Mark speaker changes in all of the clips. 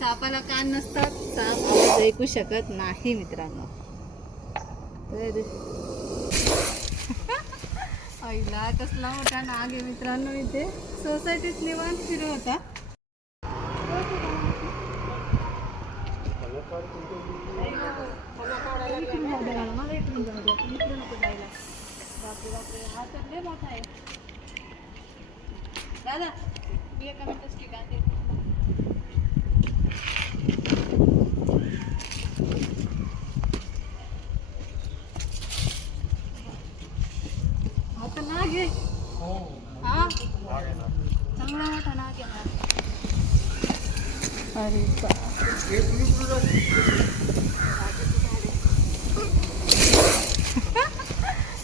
Speaker 1: सापाला कान नसतात साप आवाज ऐकू शकत नाही मित्रांनो. तर आईला कसला मोठा नाग आहे मित्रांनो इथे. सोसायटीत निवांत फिरू होता. दादा जाऊ द्या मला, हा. नाग आहे हा चांगला मोठा नाग आहे हा. अरे बाप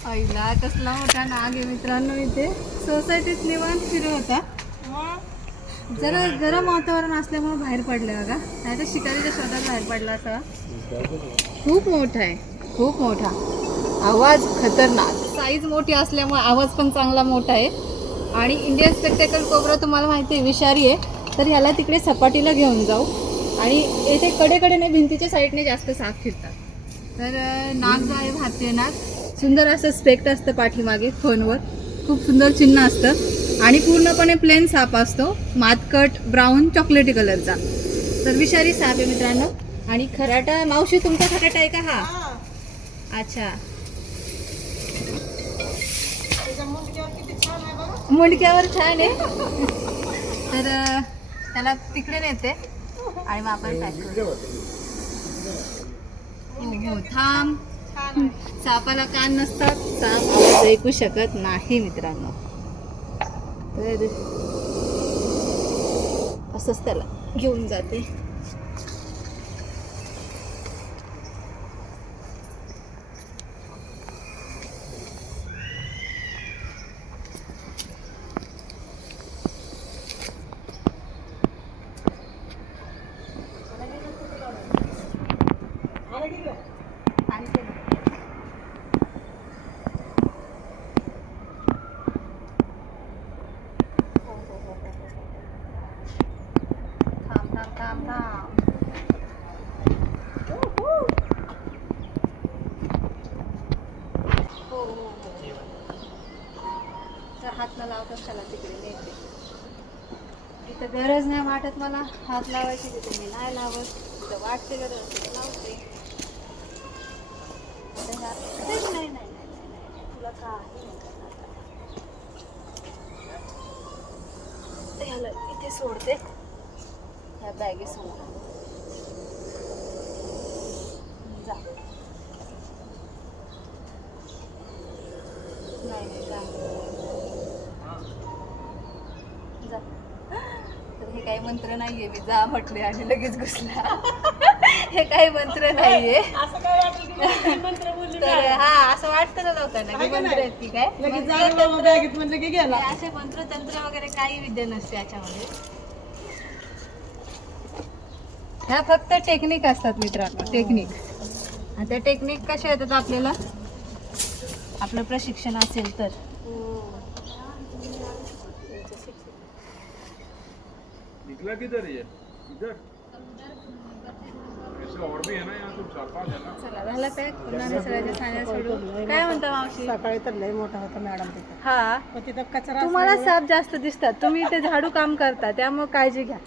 Speaker 1: आईला कसला मोठा नाग आहे मित्रांनो इथे. सोसायटीत निवांत फिरत होता. जरा गरम वातावरण असल्यामुळे बाहेर पडलं बघा. नाही तर शिकारीच्या शोधात बाहेर पडला असा. खूप मोठा आहे. खूप मोठा. आवाज खतरनाक. साईज मोठी असल्यामुळे आवाज पण चांगला मोठा आहे. आणि इंडियन स्पेक्टेकल कोबरा तुम्हाला माहिती आहे विषारी आहे. तर ह्याला तिकडे सपाटीला घेऊन जाऊ. आणि येथे कडेकडे नाही भिंतीच्या साईडने जास्त साप फिरतात. तर नाग जो आहे भारतीय नाग सुंदर असं स्पेक्ट असतं पाठीमागे फोनवर खूप सुंदर चिन्ह असतं. आणि पूर्णपणे प्लेन साप असतो. मातकट ब्राऊन चॉकलेटी कलरचा तर विषारी साप आहे मित्रांनो. आणि खराटा मावशी तुमचा खराटा आहे का? हा. अच्छा. मुंडक्यावर छान आहे. तर त्याला तिकडे नेते. आणि मग आपण हो हो थांब. सापाला कान नसतात. साप ऐकू शकत नाही मित्रांनो. तर असंच त्याला घेऊन जाते. थांब हो हो तर हात न लावताच त्याला तिकडे नेते तिथं गरज नाही वाटत मला. हात लावायची तिथे मी नाही लावत. तिथं वाटते गरज तिथे लावते. नाही, नाही, नाही, तुला काही नाही करणार. इथे सोडते. ह्या बॅगे सोड जा. नाही नाही जा. जा. तर हे काही मंत्र नाहीये मी जा म्हटले आणि लगेच घुसला. हे काही मंत्र नाहीये. तर हा असं वाटतं ना लोकांना की मंत्र आहेत की काय? असे मंत्र तंत्र वगैरे काही विद्या नसते याच्यामध्ये. ह्या फक्त टेक्निक असतात मित्रांनो टेक्निक. आणि त्या टेक्निक कशा येतात आपल्याला? आपलं प्रशिक्षण असेल तर.
Speaker 2: निकला किधर है ये? इधर. ऐसे और भी है ना यहाँ तो चार पांच है ना।
Speaker 1: चला झाला पॅक. पुन्हा सगळ्याच्या साड्या सोडून. काय म्हणता मावशी?
Speaker 3: सकाळी तर लय मोठा होता मॅडम तिथं.
Speaker 1: हा.
Speaker 3: पण तिथं कचरा
Speaker 1: तुम्हाला साप जास्त दिसतात. तुम्ही इथे झाडू काम करता त्यामुळे काळजी घ्या.